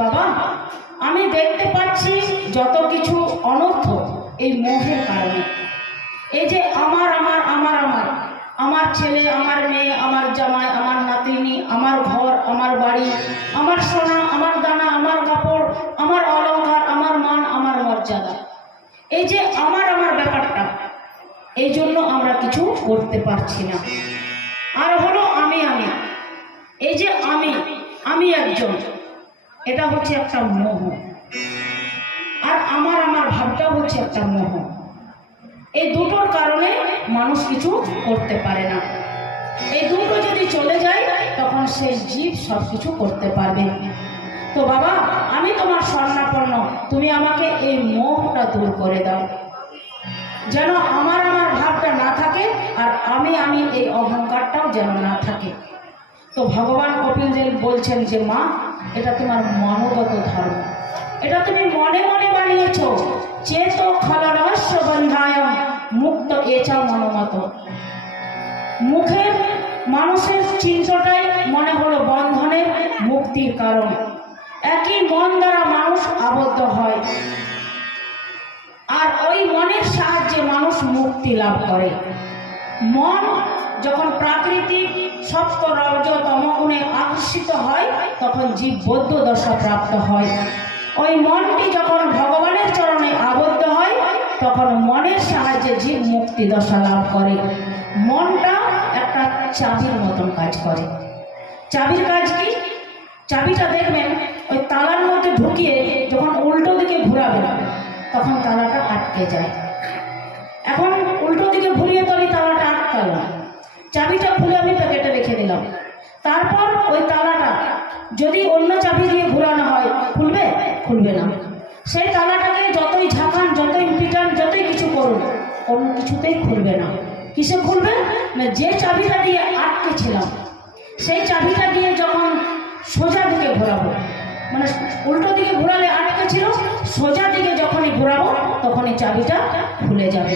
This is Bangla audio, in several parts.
বাবা, আমি দেখতে পাচ্ছি যত কিছু অনর্থ এই মোহের কারণে। এই যে আমার আমার আমার আমার আমার ছেলে, আমার মেয়ে, আমার জামাই, আমার নাতিনি, আমার ঘর, আমার বাড়ি, আমার সোনা, আমার দানা, আমার কাপড়, আমার অলংকার আমার মান, আমার মর্যাদা। এই যে আমার আমার ব্যাপারটা, এই জন্য আমরা কিছু করতে পারছি না। আর হলো আমি আমি। এই যে আমি আমি একজন। এটা হচ্ছে একটা মোহ। আর আমার আমার ভাবটা হচ্ছে একটা মোহ। এই দুটোর কারণে মানুষ কিছু করতে পারে না। এই দুটো যদি চলে যায়, তখন সেই জীব সব কিছু করতে পারবে। তো বাবা, আমি তোমার স্বর্ণাপন্ন। তুমি আমাকে এই মোহটা দূর করে দাও। যেন আমার আমার ভাবটা না থাকে আর আমি আমি এই অহংকারটাও যেন না থাকে। তো ভগবান কপিল দেব বলছেন যে, মা এটা তোমার মনোগত ধর্ম। এটা তুমি মনে মনে বানিয়েছ, চেত খল রহস্য বন্ধায়, মুক্ত এচা মনোমত। মুখের মানুষের চিন্তাটাই মনে হলো বন্ধনের মুক্তির কারণ। একই মন দ্বারা মানুষ আবদ্ধ হয়। আর ওই মনের সাহায্যে মানুষ মুক্তি লাভ করে। মন যখন প্রাকৃতিক সপ্ত রজ তমগুণে আকর্ষিত হয়, তখন জীব বৌদ্ধ দশা প্রাপ্ত হয়। ওই মনটি যখন ভগবানের চরণে আবদ্ধ হয়, তখন মনের সাহায্যে জীব মুক্তি দশা লাভ করে। মনটা একটা চাবির মতন কাজ করে। চাবির কাজ কি? চাবিটা দেখবেন, ওই তালার মধ্যে ঢুকিয়ে যখন উল্টো দিকে ঘুরাবে তখন তালাটা আটকে যায়। এখন উল্টো দিকে ঘুরিয়ে তো আমি তালাটা আটকালাম চাবিটা খুলে আমি প্যাকেটে রেখে দিলাম। তারপর ওই তালাটা যদি অন্য চাবি দিয়ে ঘোরানো হয়, খুলবে? খুলবে না। সেই তালাটাকে যতই ঝাঁকান, যতই পিটান, যতই কিছু করুন, অন্য কিছুতেই খুলবে না। কিসে খুলবে? না, যে চাবিটা দিয়ে আটকে ছিলাম সেই চাবিটা দিয়ে যখন সোজা দিকে ঘোরাবো মানে উল্টো দিকে ঘোরালে আটকে ছিল, সোজা দিকে যখনই ঘোরাবো, তখনই চাবিটা খুলে যাবে।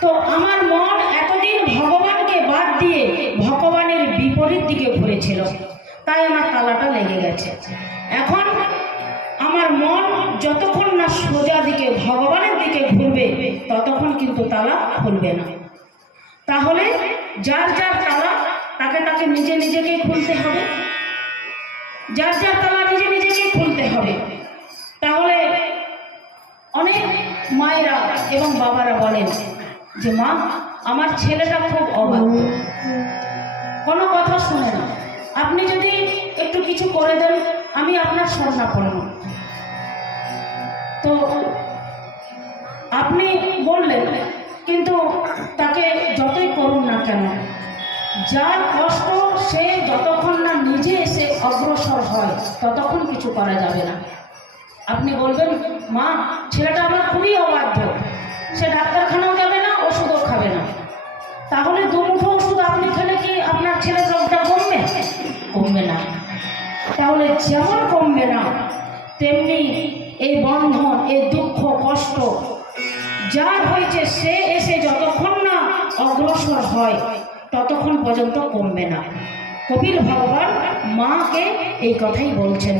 তো আমার মন এতদিন ভগবানকে বাদ দিয়ে ভগবানের বিপরীত দিকে ঘুরেছিল। তাই আমার তালাটা লেগে গেছে। এখন আমার মন যতক্ষণ না সোজা দিকে, ভগবানের দিকে ঘুরবে, ততক্ষণ কিন্তু তালা খুলবে না। তাহলে যার যার তালা, তাকে তাকে নিজে নিজেকেই খুলতে হবে। যার যার তালা নিজে নিজেকেই খুলতে হবে। তাহলে অনেক মায়েরা এবং বাবারা বলেন যে, মা আমার ছেলেটা খুব অবাধ্য কোনো কথা শুনে না। আপনি যদি একটু কিছু করে দেন, আমি আপনার স্বর্ণাপন্ন তো আপনি বললেন, কিন্তু তাকে যতই করুন না কেন, যার কষ্ট সে যতক্ষণ না নিজে এসে অগ্রসর হয়, ততক্ষণ কিছু করা যাবে না। আপনি বলবেন, মা, ছেলেটা আমার খুবই অবাধ্য। সে ডাক্তারখানাও না তাহলে দুমুঠো ওষুধ আপনি খেলে কি আপনার ছেলের রোগটা কমবে? কমবে না। তাহলে যেমন কমবে না, তেমনি এই বন্ধন, এই দুঃখ, কষ্ট, যার হয়েছে সে এসে যতক্ষণ না অগ্রসর হয়, ততক্ষণ পর্যন্ত কমবে না। কবির ভগবান মাকে এই কথাই বলছেন।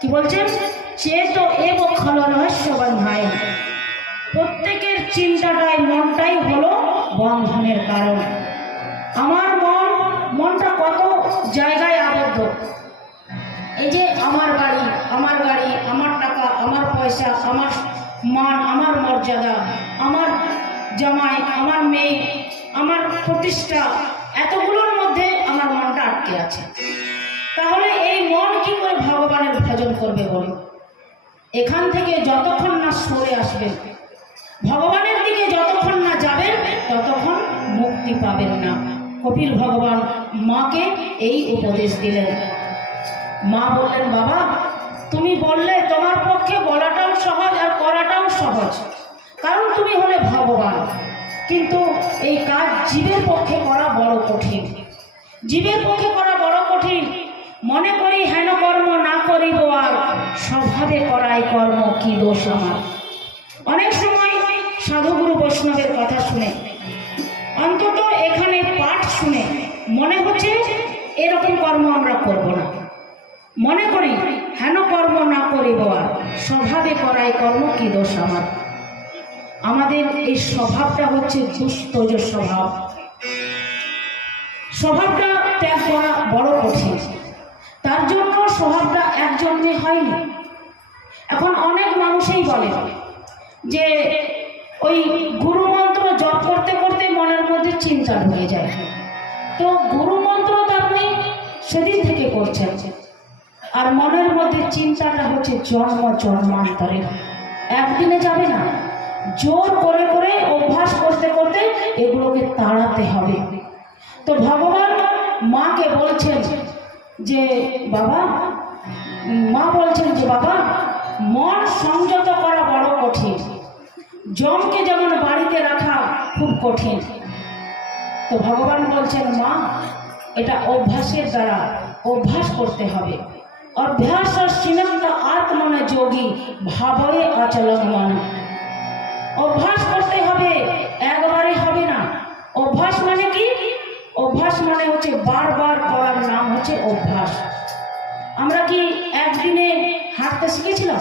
কি বলছেন? চেত এব খল রহস্যবান ভাই। প্রত্যেকের চিন্তাটাই, মনটাই হলো বন্ধনের কারণ। আমার মন, মনটা কত জায়গায় আবদ্ধ? এই যে আমার বাড়ি, আমার গাড়ি, আমার টাকা, আমার পয়সা, আমার মান, আমার মর্যাদা, আমার জামাই, আমার মেয়ে, আমার প্রতিষ্ঠা, এতগুলোর মধ্যে আমার মনটা আটকে আছে। তাহলে এই মন কি করে ভগবানের ভজন করবে বলুন? এখান থেকে যতক্ষণ না সরে আসবেন ভগবানের দিকে যতক্ষণ না যাবেন, ততক্ষণ মুক্তি পাবেন না। কপিল ভগবান মাকে এই উপদেশ দিলেন। মা বললেন, বাবা, তুমি বললে তোমার পক্ষে বলাটাও সহজ আর করাটাও সহজ। কারণ তুমি হলে ভগবান। কিন্তু এই কাজ জীবের পক্ষে করা বড় কঠিন। জীবের পক্ষে করা বড় কঠিন। মনে করি হেন কর্ম না করিব আর, স্বভাবে করাই কর্ম, কি দোষ আমার? অনেক সময় সাধুগুরু বৈষ্ণবের কথা শুনে। অন্তত এখানে পাঠ শুনে মনে হচ্ছে এরকম কর্ম আমরা করব না। মনে করি, হেন কর্ম না করিব আর, স্বভাবে করাই কর্ম, কি দোষ আমার? আমাদের এই স্বভাবটা হচ্ছে দুস্তজ স্বভাব। স্বভাবটা ত্যাগ করা বড় কঠিন। তার জন্য স্বভাবটা এক হয়নি। এখন অনেক মানুষই বলে যে ওই গুরু মন্ত্র জপ করতে করতে মনের মধ্যে চিন্তা ঢুকে যায়। তো গুরু মন্ত্র তো আপনি সেদিন থেকে করছেন। আর মনের মধ্যে চিন্তাটা হচ্ছে জন্ম জন্মান্তরে। একদিনে যাবে না। জোর করে করে অভ্যাস করতে করতে এগুলোকে তাড়াতে হবে। তো ভগবান মাকে বলছেন যে, বাবা, মা বলছেন যে, বাবা, মন সংযত করা বড় কঠিন। জমকে যেমন বাড়িতে রাখা খুব কঠিন। তো ভগবান বলছেন, মা, এটা অভ্যাসের দ্বারা অভ্যাস করতে হবে। অভ্যাস সীমন্ত আত্মনে যোগী আচলন মন অভ্যাস করতে হবে একবারে হবে না। অভ্যাস মানে কি? অভ্যাস মানে হচ্ছে বারবার করার নাম হচ্ছে অভ্যাস। আমরা কি একদিনে হাঁটতে শিখেছিলাম?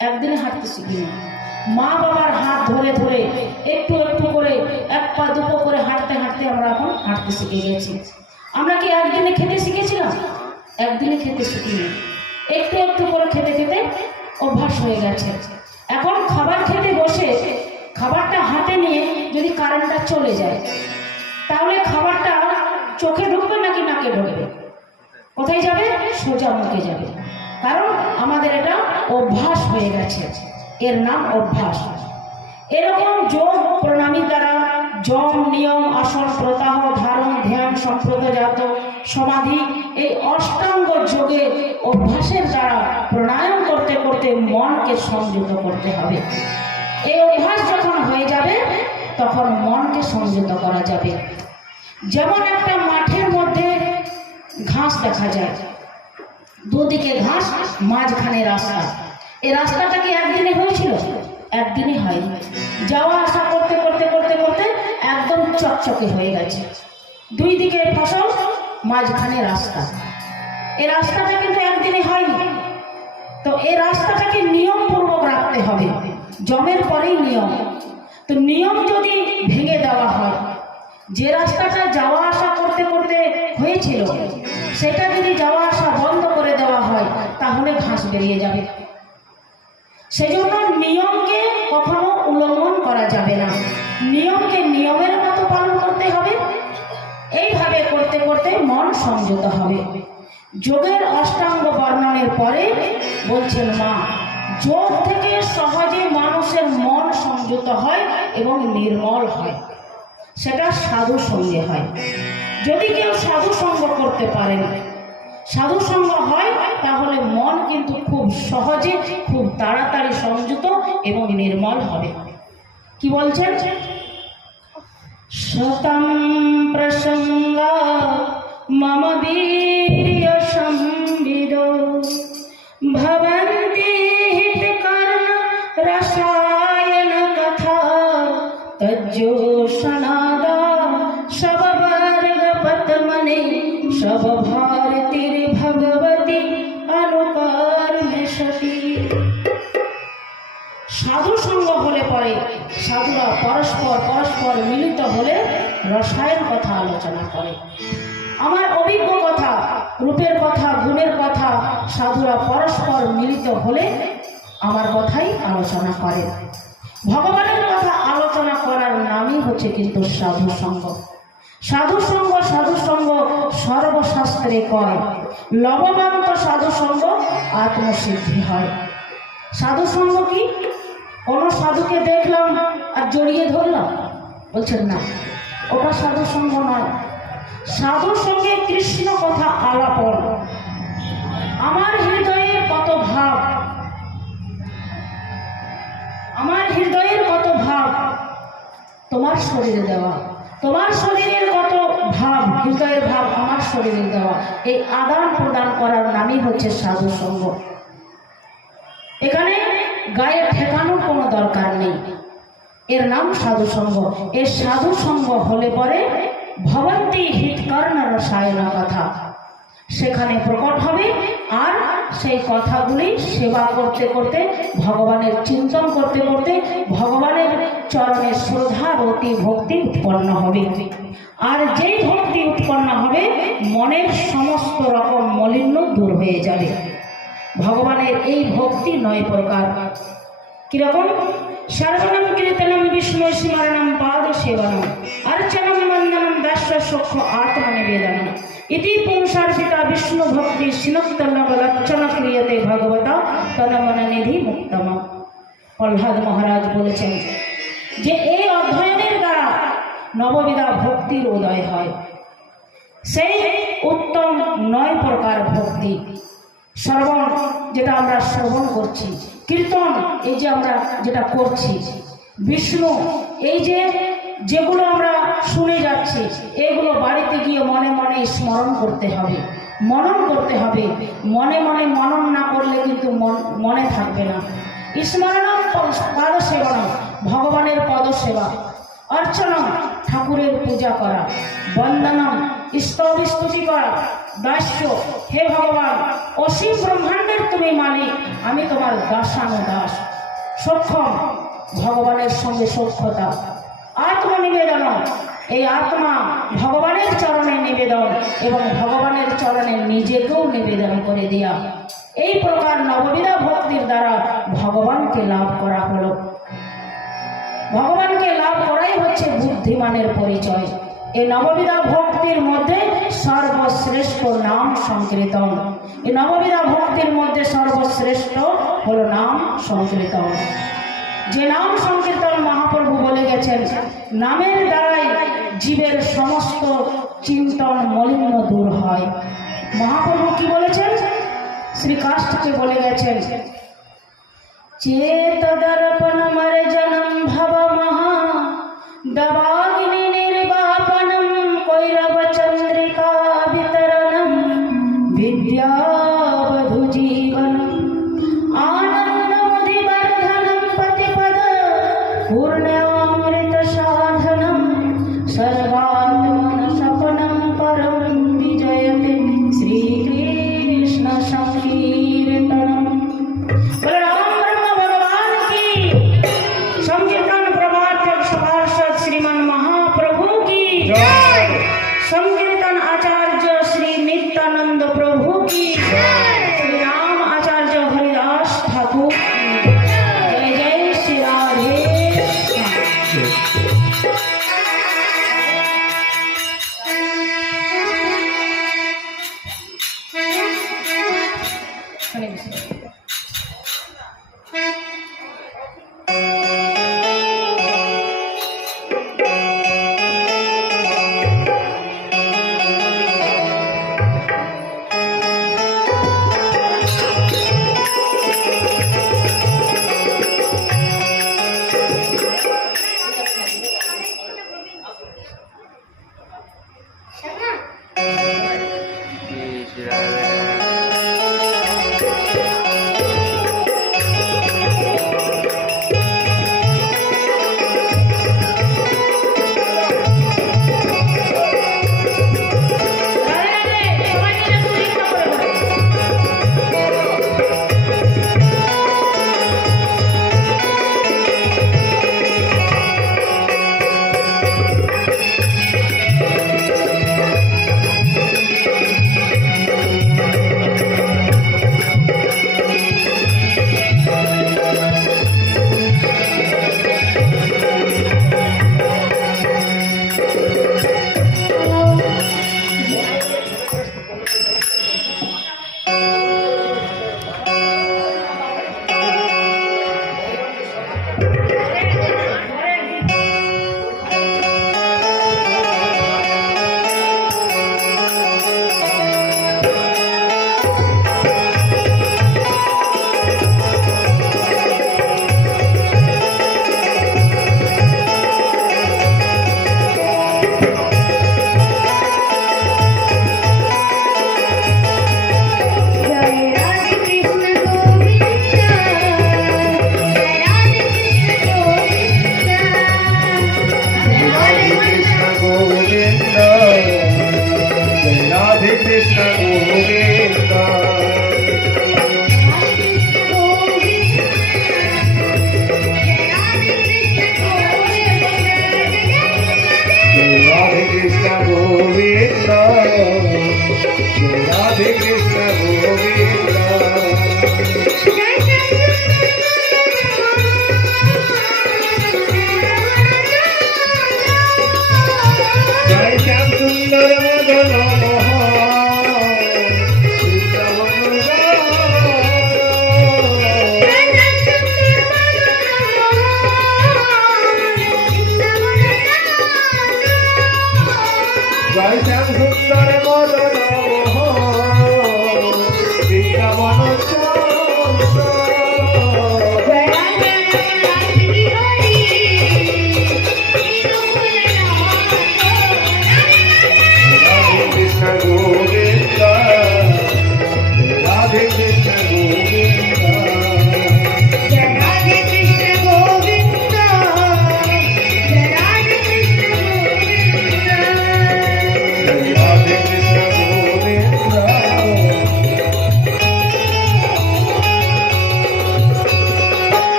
একদিনে হাঁটতে শিখিনি। মা বাবার হাত ধরে ধরে, একটু একটু করে, এক পা দুটো করে হাঁটতে হাঁটতে আমরা এখন হাঁটতে শিখে গেছি। আমরা কি একদিনে খেতে শিখেছিলাম? একদিনে খেতে শিখিনি। একটু একটু করে খেতে খেতে অভ্যাস হয়ে গেছে। এখন খাবার খেতে বসে, খাবারটা হাতে নিয়ে যদি কারেন্টটা চলে যায়, তাহলে খাবারটা চোখে ঢুকবে নাকি নাকে ঢুকবে? কোথায় যাবে? সোজা মুখে যাবে। কারণ আমাদের এটা অভ্যাস হয়ে গেছে। এর নাম অভ্যাস। এরকম যোগ প্রণামী দ্বারা জম নিয়ম, আসন প্রতাহ ধারণ, ধ্যান সম্প্রদায়জাত সমাধি এই অষ্টাঙ্গ যোগে অভ্যাসের দ্বারা প্রাণায়াম করতে করতে মনকে সংযত করতে হবে। এই অভ্যাস যখন হয়ে যাবে, তখন মনকে সংযত করা যাবে। যেমন একটা মাঠের মধ্যে ঘাস দেখা যায়। দুদিকে ঘাস, মাঝখানে রাস্তা। এই রাস্তাটা কি একদিনে হয়েছিল? একদিনে হয়নি। যাওয়া আসা করতে করতে করতে করতে একদম চকচকে হয়ে গেছে। দুই দিকে ফসল, মাঝখানে রাস্তা। এই রাস্তাটা কিন্তু একদিনে হয়নি। তো এই রাস্তাটাকে নিয়মপূর্বক রাখতে হবে। জমের পরেই নিয়ম। তো নিয়ম যদি ভেঙে দেওয়া হয়, যে রাস্তাটা যাওয়া আসা করতে করতে হয়েছিল, সেটা যদি যাওয়া আসা বন্ধ করে দেওয়া হয়, তাহলে ঘাস বেরিয়ে যাবে। সেই জন্য নিয়মকে কখনো উল্লঙ্ঘন করা যাবে না। নিয়মকে নিয়মের মতো পালন করতে হবে। এইভাবে করতে করতে মন সংযত হবে। যোগের অষ্টাঙ্গ বর্ণনের পরে বলছেন মা, যোগ থেকে সহজে মানুষের মন সংযত হয় এবং নির্মল হয়। সেটা সাধু সঙ্গে হয়। যদি কেউ সাধু সঙ্গ করতে পারে না সাধু সঙ্গ হয়, তাহলে মন কিন্তু খুব সহজে, খুব তাড়াতাড়ি সংযত এবং নির্মল হবে। কি বলছেন? শতম প্রসঙ্গ, মম বীর্য সম্বিদ। ভবন্তি পরস্পর পরস্পর মিলিত হলে রসায়ন কথা আলোচনা করে। আমার অভিজ্ঞ কথা, রূপের কথা, গুণের কথা, সাধুরা পরস্পর মিলিত হলে আমার কথাই আলোচনা করে। ভগবানের কথা আলোচনা করার নামই হচ্ছে কিন্তু সাধু সঙ্গ। সাধু সঙ্গ সাধু সঙ্গ সর্বশাস্ত্রে কয়, লবণান্ত সাধু সঙ্গ আত্মসিদ্ধি হয়। সাধু সঙ্গ কি? কোনো সাধুকে দেখলাম আর জড়িয়ে ধরলাম। বলছেন, না, ওটা সাধু সঙ্গ নয়। সাধুর সঙ্গে কৃষ্ণ কথা আলাপন। আমার হৃদয়ে কত ভাব, আমার হৃদয়ের কত ভাব, তোমার শরীরে দেওয়া। তোমার শরীরের কত ভাব, হৃদয়ের ভাব, আমার শরীরে দেওয়া। এই আদান প্রদান করার নামই হচ্ছে সাধু সঙ্গ। এখানে গায়ে ঠেকানোর কোনো দরকার নেই। এর নাম সাধু সঙ্গ এর সাধু সঙ্গ হলে পরে ভবন্তী হিতকর্ণ রসায়ন কথা। সেখানে প্রকট হবে আর সেই কথাগুলি সেবা করতে করতে, ভগবানের চিন্তন করতে করতে, ভগবানের চরণে শ্রদ্ধা রতি ভক্তি উৎপন্ন হবে। আর যেই ভক্তি উৎপন্ন হবে, মনের সমস্ত রকম মলিন্য দূর হয়ে যাবে। ভগবানের এই ভক্তি নয় প্রকার। কীরকম? সর্বনম কীর্তনম বিষ্ণু স্মরণম পাদ সেবনম অর্চনম বন্দনম দশ সুখ আত্মনিবেদনম। ইতি পুংসার্পিতা বিষ্ণু ভক্তি সিনক্তনবলক্ষণ ক্রিয়তে ভগবতা তনমন নিধি মুক্তম। প্রহ্লাদ মহারাজ বলেছেন যে এই অধ্যয়নের দ্বারা নববিধা ভক্তির উদয় হয়। সেই উত্তম নয় প্রকার ভক্তি। শ্রবণ যেটা আমরা শ্রবণ করছি কীর্তন, এই যে আমরা যেটা করছি। বিষ্ণু, এই যে যেগুলো আমরা শুনে যাচ্ছি, এগুলো বাড়িতে গিয়ে মনে মনে স্মরণ করতে হবে। মনন করতে হবে। মনে মনে মনন না করলে কিন্তু মন- মনে থাকবে না। স্মরণ পদ সেবনম ভগবানের পদসেবা। অর্চনম ঠাকুরের পূজা করা, বন্দনম স্তব স্তুতি করা। দাস্য, হে ভগবান, অসীম ব্রহ্মাণ্ডের তুমি মালিক, আমি তোমার দাসানো দাস। সক্ষম, ভগবানের সঙ্গে সক্ষতা আত্মনিবেদন এই আত্মা ভগবানের চরণে নিবেদন এবং ভগবানের চরণে নিজেকেও নিবেদন করে দেয়া। এই প্রকার নববিধা ভক্তির দ্বারা ভগবানকে লাভ করা হলো। ভগবানকে লাভ করাই হচ্ছে বুদ্ধিমানের পরিচয়। এই নববিধা ভক্তির মধ্যে সর্বশ্রেষ্ঠ নাম সংকীর্তন। এই নববিধা ভক্তির মধ্যে সর্বশ্রেষ্ঠ হল নাম সংকীর্তন। যে নাম সংকীর্তন মহাপ্রভু বলে গেছেন, নামের দ্বারাই জীবের সমস্ত চিন্তন মলিন্য দূর হয়। মহাপ্রভু কি বলেছেন? শ্রীকাষ্টকে বলে গেছেন, চেতদর্পণ মরে জনম दवाग्नि